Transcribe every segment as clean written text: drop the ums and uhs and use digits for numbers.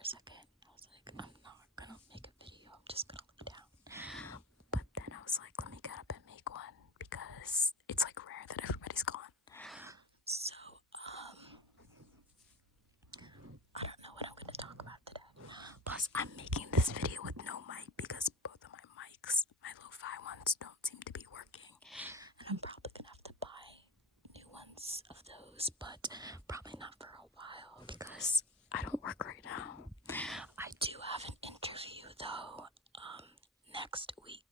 for a second. I was like, I'm not gonna make a video, I'm just gonna lay down. But then I was like, let me get up and make one because it's like rare that everybody's gone. So, I don't know what I'm gonna talk about today. Plus, I'm making this video with no mic because both of my mics, my Lofi ones, don't seem to be working. And I'm probably gonna have to buy new ones of those, but probably not for a while because I don't work right now. I do have an interview though, next week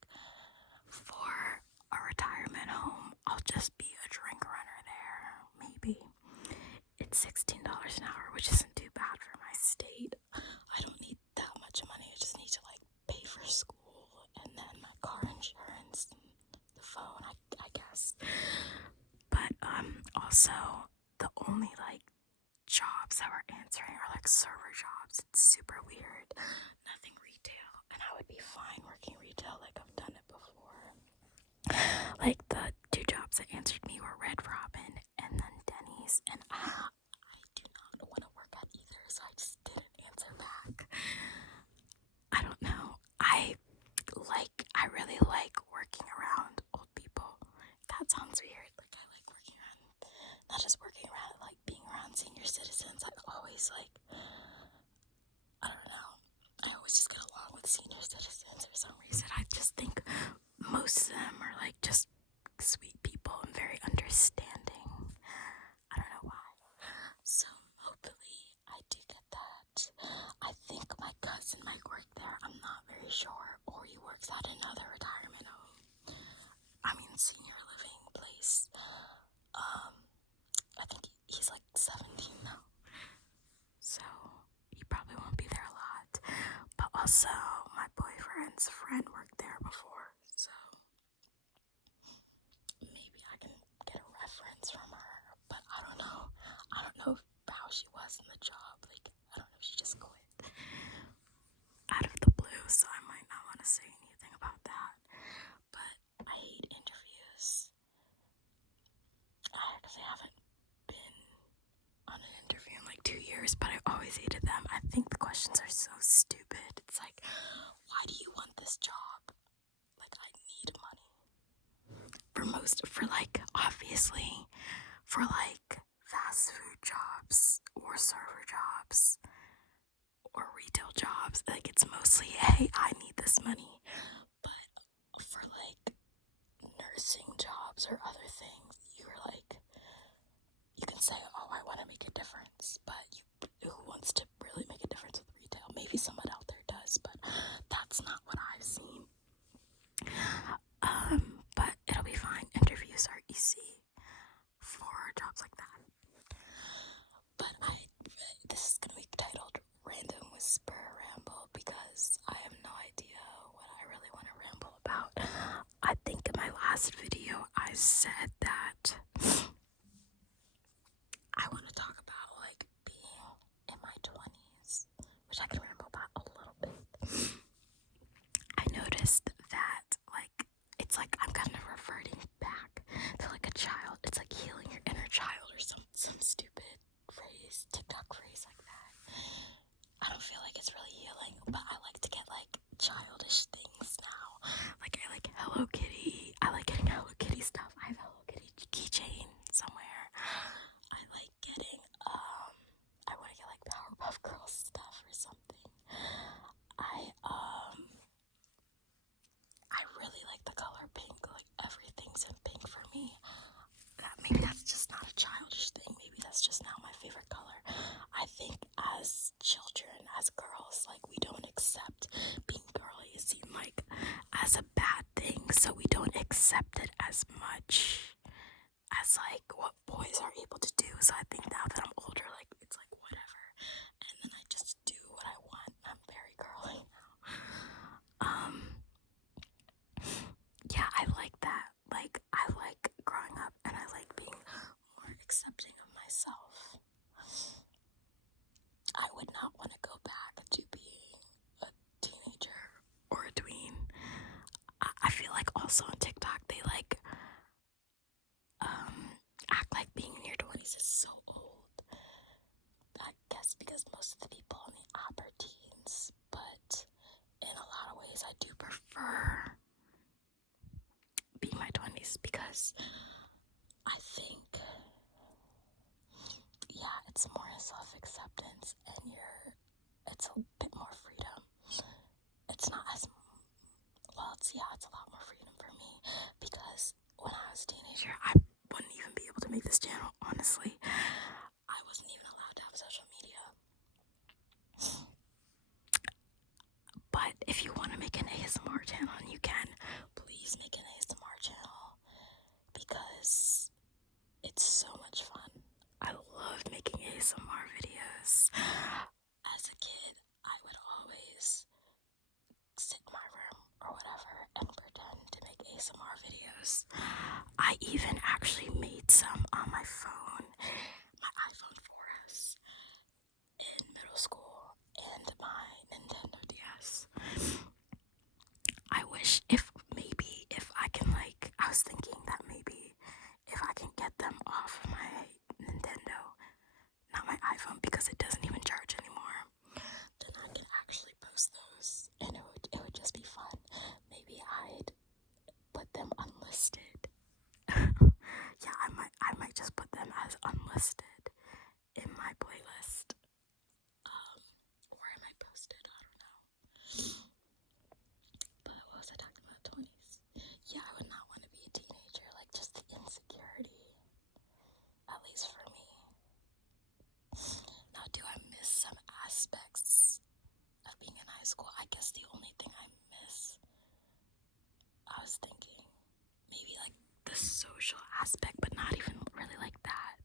for a retirement home. I'll just be a drink runner there, maybe. It's $16 an hour, which isn't too bad for my state. I don't need that much money. I just need to like pay for school and then my car insurance and the phone, I guess. But also the only like jobs that we're answering are like server jobs. It's super weird. Nothing retail, and I would be fine working retail, like I've done it before. Like the two jobs that answered me were Red Robin and then Denny's, and I do not want to work at either, so I just didn't answer back. I don't know. I really like working around old people. That sounds weird. Like I like working around, not just working around, like being around senior citizens. I always like, I don't know. I always just get along with senior citizens for some reason. I just think most of them are like just sweet people and very understanding. I don't know why. So hopefully I do get that. I think my cousin might work there. I'm not very sure. Or he works at another retirement home. I mean senior living place. I think he's like 17 now. So he probably won't be there a lot. But also my boyfriend's friend worked there before, so maybe I can get a reference from her. But I don't know how she was in the job. Like, I don't know if she just quit out of the blue, so I might not want to say anything about that. But I hate interviews. I actually haven't been on an interview in like 2 years, but I always hated them. I think the questions are so stupid. It's like, why do you want this job? Like, I need money. Obviously, for like fast food jobs or server jobs or retail jobs, like it's mostly, hey, I need this money. But for like nursing jobs or other things, you can say, oh, I want to make a difference, but who wants to really make a difference with retail? Maybe someone out there does, but that's not what I've seen. But it'll be fine. Interviews are easy for jobs like that. But this is gonna be titled Random Whisper Ramble because I have no idea what I really want to ramble about. I think in my last video I said that I want to talk about like being in my 20s if you want to make an ASMR channel, and you can, please make an ASMR channel because it's so much fun. I love making ASMR videos. As a kid, I would always sit in my room or whatever and pretend to make ASMR videos. I even actually made some on my phone, my iPhone 4S, in middle school, and my Nintendo DS. I wish if I can, like, I was thinking that maybe if I can get them off my Nintendo, not my iPhone, because it doesn't even charge anymore, then I can actually post those, and it would just be fun. Maybe I'd put them unlisted. Yeah, I might just put them as unlisted in my playlist. Or I might post it, I don't know. But what was I talking about? 20s. Yeah, I would not want to be a teenager, like just the insecurity, at least for me. Now, do I miss some aspects of being in high school? I guess the only thing I miss, I was thinking, maybe like the social aspect, but not even really like that.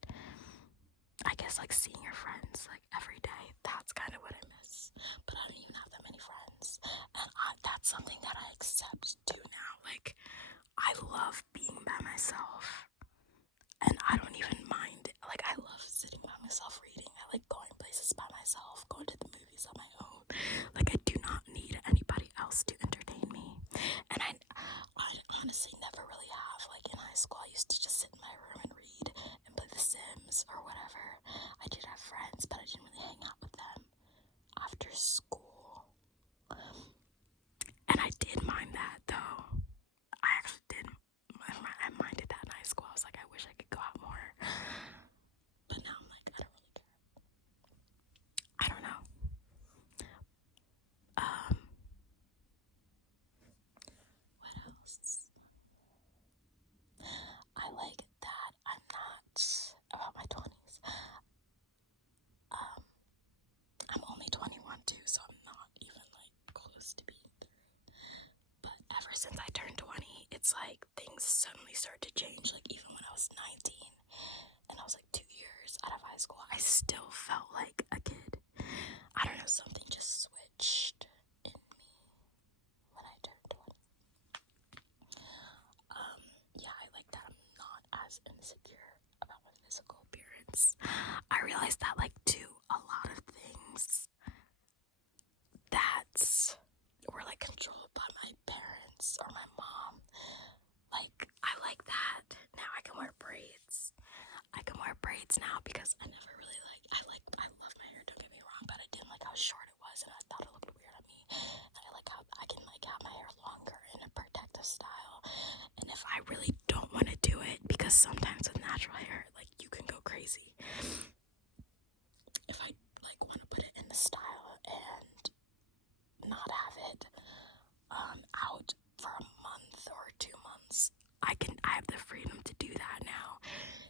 I guess like seeing your friends like every day, that's kind of what I miss. But I don't even have that many friends, and that's something that I accept too now. Like, I love being by myself, and I don't even mind it. Like, I love sitting by myself reading. I like going places by myself, going to the movies on my own. Like, I do not need anybody else to entertain me. And I honestly never really have. Like, in high school, I used to just sit in my room and read and play The Sims or whatever. I did have friends, but I didn't really hang out with them after school. And I did mind that, though. I actually did. I minded that in high school. I was like, I wish I could go out more. But now I'm like, I don't really care. I don't know. What else? I like that I'm not about my 20s. I'm only 21 too, so I'm not even like close to being through. But ever since I turned 20, it's like things suddenly started to change. Like, even when I was 19 and I was like 2 years out of high school, I still felt like a kid. I don't know, something just switched in me when I turned 20. Yeah, I like that I'm not as insecure about my physical appearance. I realized that, like, too, a lot of things that were like controlled by my parents or my mom, like, I like that. Now I can wear braids. I can wear braids now because I never really I love my hair, don't get me wrong, but I didn't like how short it was, and I thought it looked weird on me. And I like how I can like have my hair longer in a protective style. And if I really don't want to do it, because sometimes with natural hair, like, you can go crazy. If I like want to put it in the style and not have it out for a month or 2 months, I have the freedom to do that now,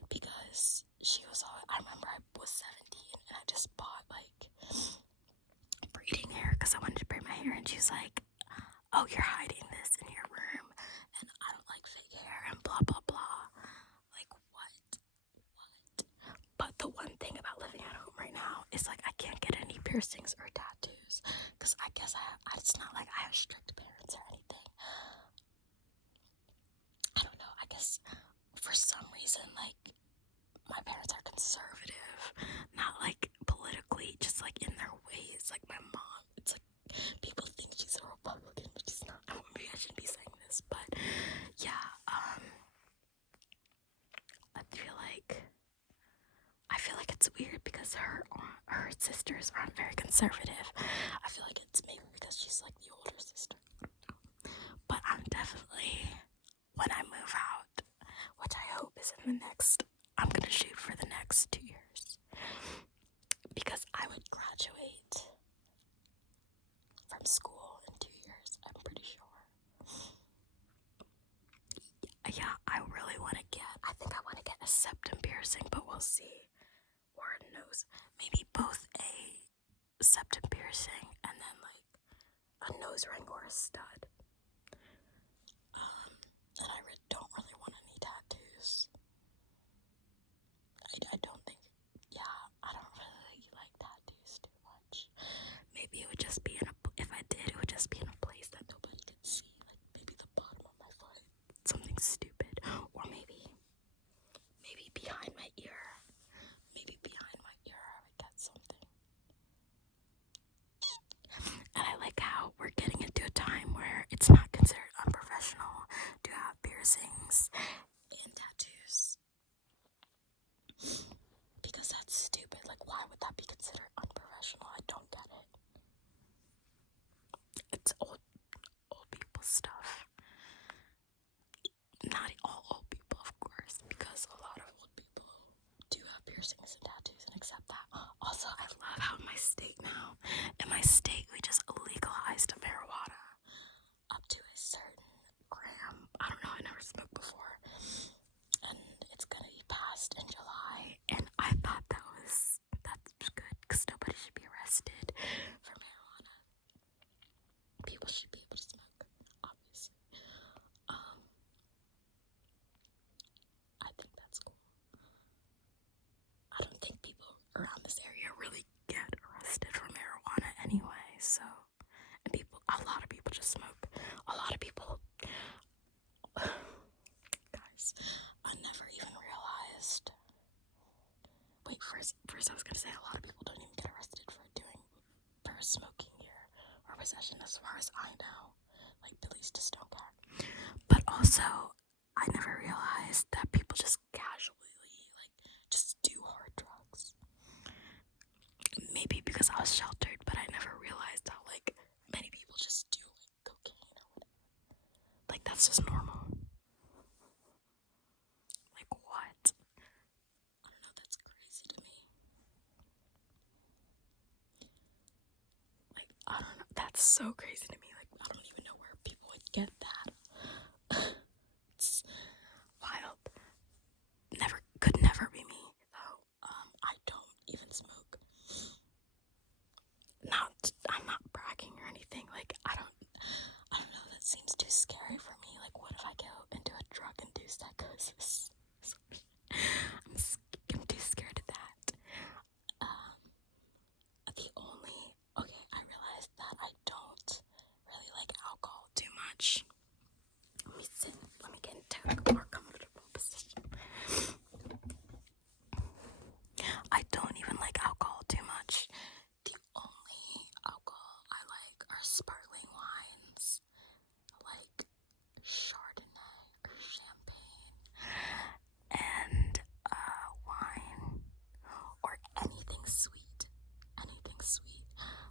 because I remember I was 17 and I just bought like braiding hair because I wanted to braid my hair, and she's like, oh, you're hiding this in your room, and I don't like fake hair, and blah blah blah. Like, what? But the one thing about living at home right now is like I can't get any piercings or tattoos, because I guess it's not like I have strict parents or anything. I don't know, I guess for some reason, like, my parents are conservative, not like politically, just like in their ways. Like, my mom, it's like people think she's a Republican, but she's not. Maybe I shouldn't be saying this, but yeah, I feel like it's weird because her sisters aren't very conservative. I feel like it's maybe because she's like the older sister. But I'm definitely, when I move out, which I hope is I'm gonna shoot for the next 2 years, because I would graduate from school in 2 years, I'm pretty sure. Yeah, I think I want to get a septum piercing, but we'll see. Or a nose, maybe both a septum piercing and then like a nose ring or a stud. And I don't really want any tattoos. I don't think, I don't really like tattoos too much. Maybe it would just be if I did, it would just be in a place that nobody could see, like maybe the bottom of my foot, something stupid, or maybe behind my ear. Maybe behind my ear I would get something. And I like how we're getting into a time where it's not considered unprofessional to have piercings and tattoos. Because that's stupid. Like, why would that be considered unprofessional? I don't get it. It's old people stuff. Not all old people, of course, because a lot of old people do have piercings and tattoos and accept that. Also, I love how in my state now, we just legalized marijuana up to a certain gram. I don't know, I never smoked before. And it's gonna be passed in July, and I thought that's good, because nobody should be arrested for marijuana. People should be able to smoke, obviously. I think that's cool. I don't think people around this area really get arrested for marijuana anyway, so, and a lot of people just smoke. A lot of people, guys, I never even realized, first I was gonna say a lot of people don't even get arrested for smoking here, or possession as far as I know. Like, police just don't care. But also, I never realized that people just casually, just do hard drugs. Maybe because I was sheltered, but I never realized how, many people just do, cocaine or whatever. Like, that's just normal. Like, what? I don't know, that's crazy to me. Like, I don't know, that's so crazy to me. Like, I don't even know where people would get that. It's wild. Could never be me, though. I don't even smoke. I'm not bragging or anything. Like, I don't know, that seems too scary for me. Like, what if I go into a drug-induced psychosis? I'm too scared of that. I realized that I don't really like alcohol too much. Let me get into a more comfortable position. I don't even like alcohol too much. The only alcohol I like are sparkling wines, like Chardonnay or champagne, and wine, or anything sweet.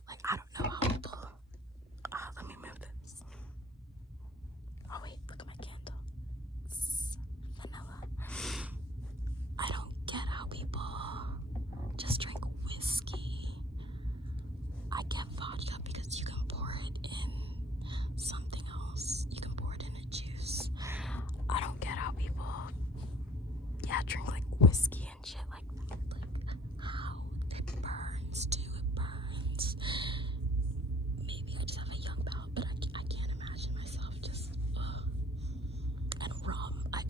Like, I don't know how people, let me move this. Oh wait, look at my candle. It's vanilla. I don't get how people just drink whiskey. I get vodka because you can pour it in something else. You can pour it in a juice. I don't get how people, drink whiskey and shit like that. Like, how? It burns too. It burns. Maybe I just have a young palate, but I can't imagine myself just, and rum. I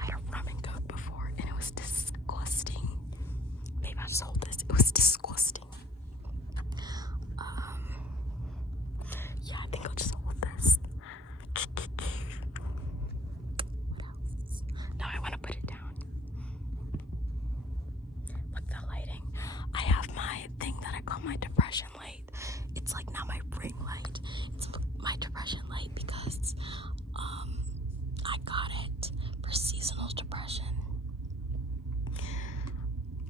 had a rum and coke before, and it was disgusting. Maybe I'll just hold this. It was disgusting. I think I'll just hold this. What else? Now I want to put it down. Look, the lighting. I have my thing that I call my depression light. It's like not my ring light. It's my depression light because I got it for seasonal depression.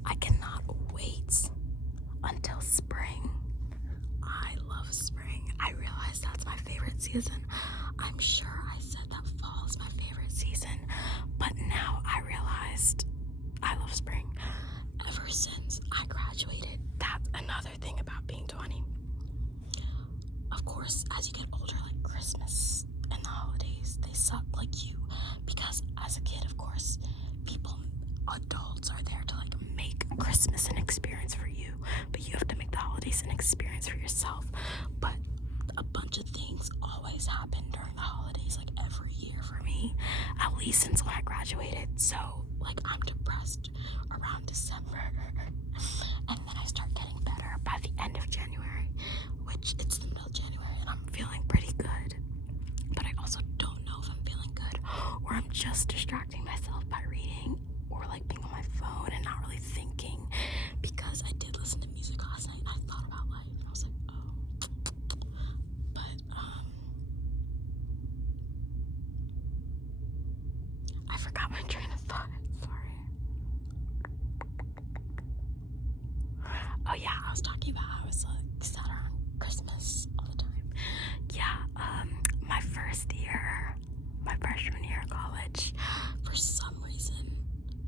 I cannot wait until spring. I love spring. I realize that's my favorite season. I'm sure I said that fall is my favorite season, but now I realized I love spring. Ever since I graduated, that's another thing about being 20. Of course, as you get older, like Christmas and the holidays, they suck because as a kid, of course, adults are there to make Christmas an experience for you, but you have to make the holidays place and experience for yourself. But a bunch of things always happen during the holidays, like every year for me, at least since when I graduated. So like I'm depressed around December and then I start getting better by the end of January, which it's the middle of January and I'm feeling pretty good. But I also don't know if I'm feeling good or I'm just distracting myself by reading or like being on my phone and not really thinking, because I did listen to music last night and I thought about life and I was like, oh. But I forgot my train of thought. Sorry. Oh yeah, I was talking about how I was like sad around Christmas all the time. Yeah, my first year, my freshman year of college, for some reason,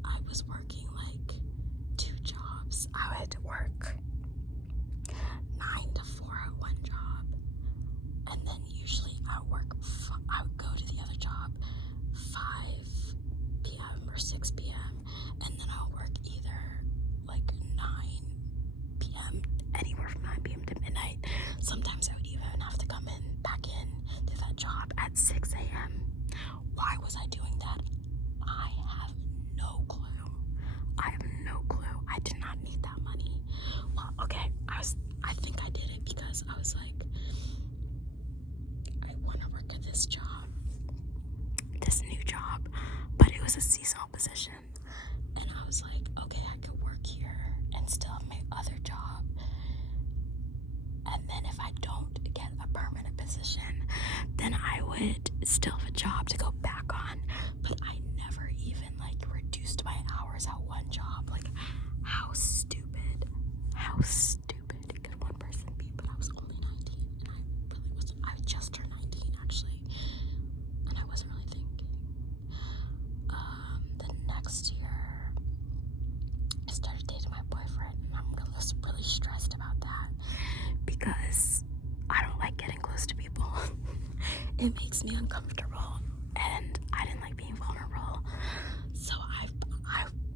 I was working like 2 jobs. I would work 9 to 4 at one job, and then usually I would go to the other job 5 p.m. or 6 p.m. and then I would work either like 9 p.m. anywhere from 9 p.m. to midnight. Sometimes I would even have to come back in to that job at 6 a.m. Why was I doing that? I have no clue. I did not need that money. Well, okay, I think I did it because I was like, I want to work at this job, this new job, but it was a seasonal position. And I was like, okay, I could work here and still have my other job. And then if I don't get a permanent position, then I would still have a job to go back on. But I never even like reduced my hours at one job. Like, how stupid could one person be? But I was only 19 and I really wasn't. I just turned 19 actually, and I wasn't really thinking. The next year, I started dating my boyfriend, and I'm really stressed about that because I don't like getting close to people. It makes me uncomfortable, and I didn't like being vulnerable. So I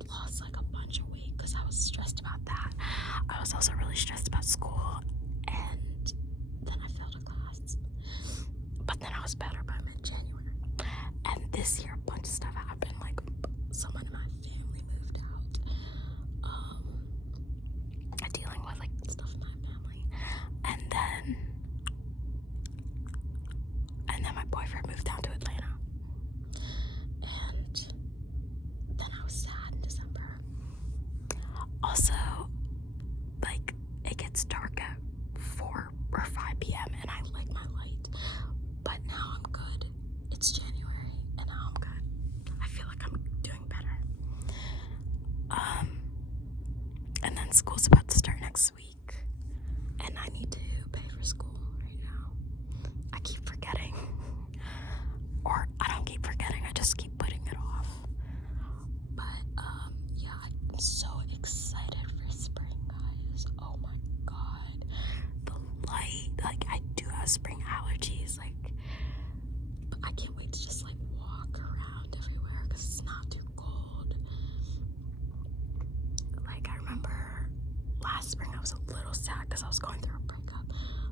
lost like a bunch of weight because I was stressed about that. I was also really stressed about school, and then I failed a class. But then I was better by mid-January. And this year, a bunch of stuff happened. Like, someone in my family moved out. Dealing with like stuff in my family, and then my boyfriend moved down to Atlanta, and then I was sad in December. Also, like, it gets dark at 4 or 5 p.m. and I like my light, but now I'm good. It's January and now I'm good. I feel like I'm doing better. And then school's about to start next week, and I need to pay for school right now. I keep forgetting. Or I don't keep forgetting, I just keep putting it off. But yeah, I'm so excited for spring, guys. Oh my god. The light, like, I do have spring allergies, like, but I can't wait to just like walk around everywhere because it's not too cold. Like, I remember last spring I was a little sad because I was going through a breakup,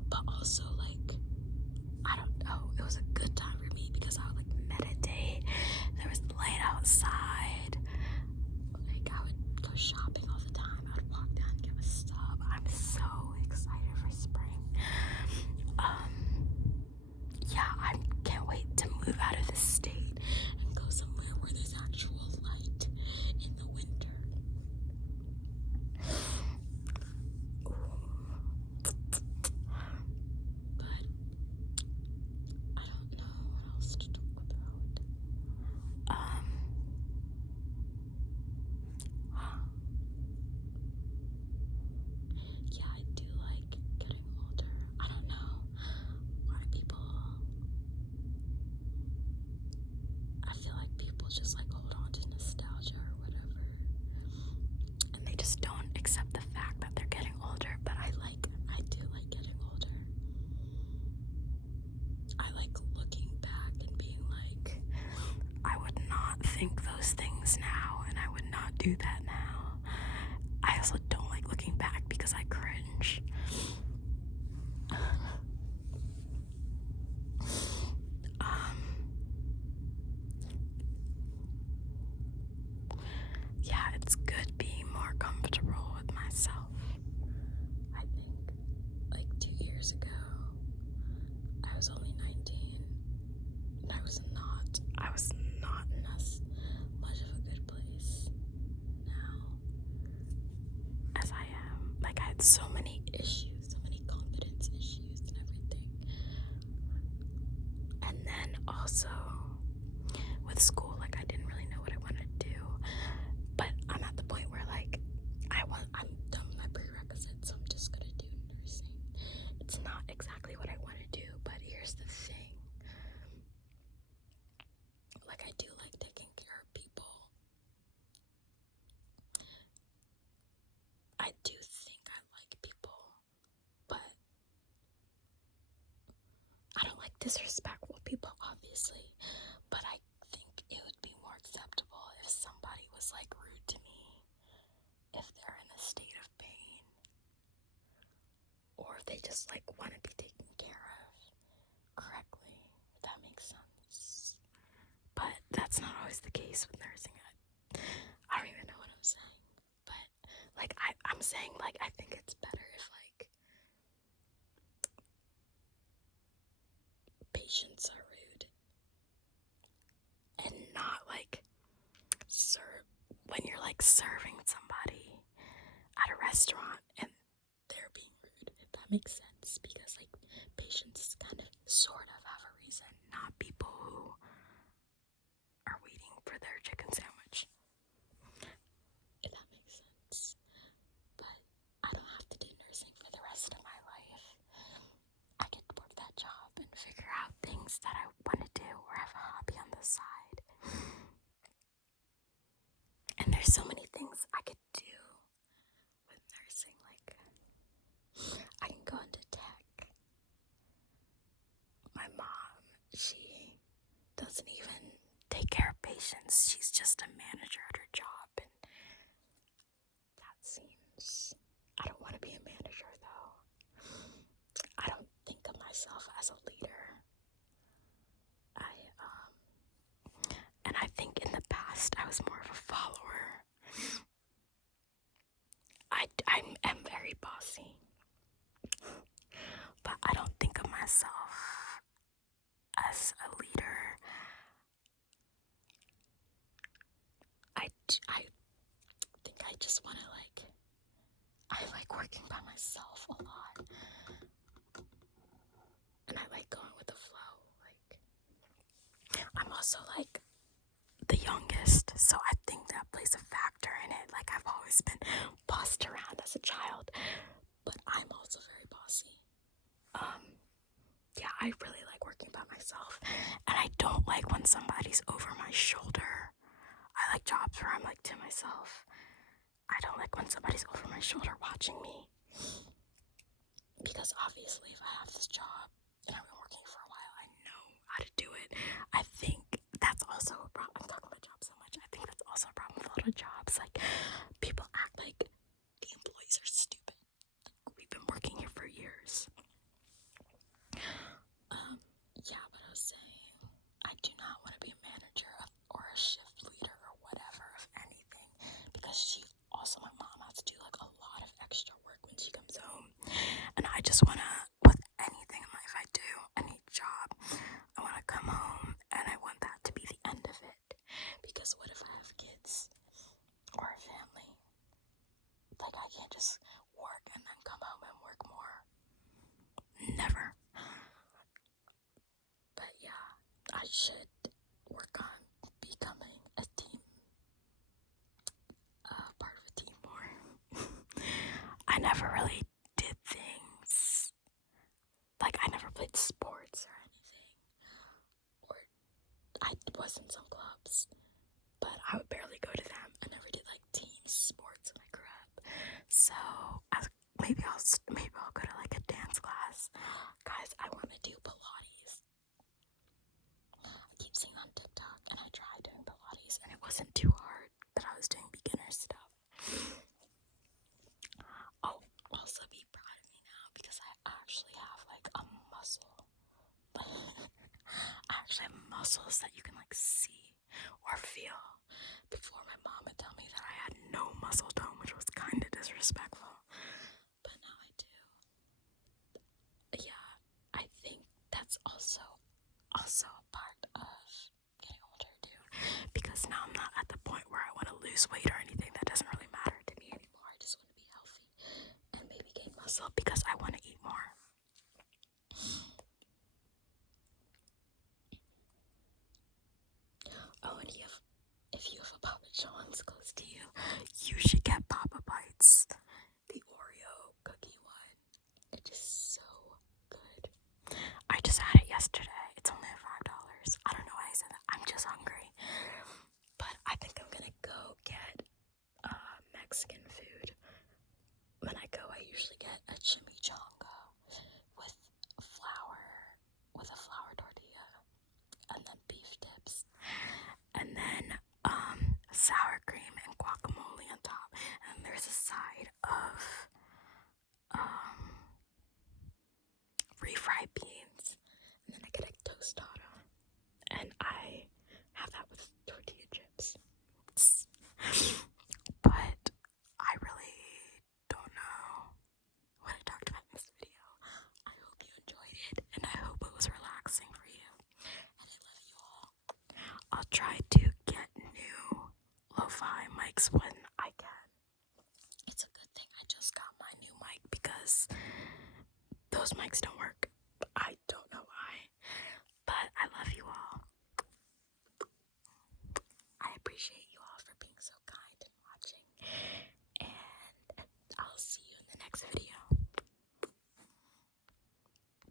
but also like, I don't know, it was a good time for me because I would like meditate, there was light outside, like I would go shopping all the time, I would walk down and get a stub. I'm so excited for spring. Yeah, I can't wait to move out of this state and go somewhere where there's actual light in the winter. But I don't know what else to talk about. Yeah, I do like getting older. I don't know why I feel like people just like hold on to nostalgia or whatever, and they just don't accept the fact that they're getting older. But I do like getting older. I like looking back and being like, I would not think those things now, and I would not do that now. I also don't like looking back because I cringe. was only 19. And I was not in as much of a good place now as I am. Like, I had so many issues, so many confidence issues and everything. And then also with school, like, I didn't really know what I wanted to do. But I'm at the point where, like, I'm done with my prerequisites, so I'm just gonna do nursing. It's not exactly what I want to do, but here's the thing. Like, I do like taking care of people. I do think I like people, but I don't like disrespectful people, obviously. But I think it would be more acceptable if somebody was, like, rude to me if they're in a state of pain, or if they just, like, want to be taken care of correctly, if that makes sense. But that's not always the case with nursing. I don't even know what I'm saying, but, like, I'm saying, like, I think it's better if, like, patients are rude and not, like, when you're, like, serving somebody at a restaurant and they're being rude, if that makes sense, because, like, patients kind of sort of have a reason, not people who are waiting for their chicken sandwich, if that makes sense. But I don't have to do nursing for the rest of my life. I get to work that job and figure out things that I want to do or have a hobby on the side. And there's so many things I could do with nursing. Like, I can go into tech. My mom, she doesn't even take care of patients. She's just a manager at her job, and that seems... I don't want to be a manager, though. I don't think of myself as a leader. And I think in the past I was more of a follower. I am very bossy, but I don't think of myself as a leader. I think I just want to, like, I like working by myself a lot, and I like going with the flow. Like, I'm also, like, the youngest, so I think that plays a factor in it. Like, I've always been bossed around as a child, but I'm also very bossy. Yeah, I really like working by myself, and I don't like when somebody's over my shoulder. I like jobs where I'm, like, to myself. I don't like when somebody's over my shoulder watching me, because obviously if I have this job and I've been working for a while, I know how to do it. I think that's also a problem. I'm talking about jobs so much. I think that's also a problem with a lot of jobs. Like, people act like the employees are stupid. We've been working here for years. Yeah, but I was saying, I do not want to be a manager or a shift leader or whatever of anything, because my mom has to do, like, a lot of extra work when she comes home, and I just want to, with anything in life I do, any job, I want to come home and I want that to be the end of it, because what if I have kids or a family? Like, I can't just work and then come home and work more. Never. But yeah, I should work on becoming a team, part of a team more. I never really did things, like, I never played sports or anything, or I was in some clubs, but I would barely go to them. I never did, like, team sports when I grew up. So maybe I'll go to, like, a dance class. Guys, I want to do Pilates. I keep seeing on TikTok, and I tried doing Pilates, and it wasn't too hard, but I was doing beginner stuff. Oh, also be proud of me now, because I actually have, like, a muscle. I actually have muscles that you can, like, see or feel. Before, my mom would tell me that I had no muscle tone, which was kind of disrespectful, but now I do. Yeah, I think that's also windowsill because I want to eat more. Oh, and if you have a Papa John's close to you, you should get Papa Bites. The Oreo cookie one. It is so good. I just had it yesterday. It's only $5. I don't know why I said that. I'm just hungry. But I think I'm gonna go get Mexican food. When I go, I usually get a chimichanga with a flour tortilla, and then beef tips, and then sour cream and guacamole on top, and there's a side of refried beans, and then I get a tostada, and I have that with tortilla chips. But I really don't know what I talked about in this video. I hope you enjoyed it, and I hope it was relaxing for you, and I love you all. I'll try to get new lo-fi mics when I can. It's a good thing I just got my new mic because those mics don't work.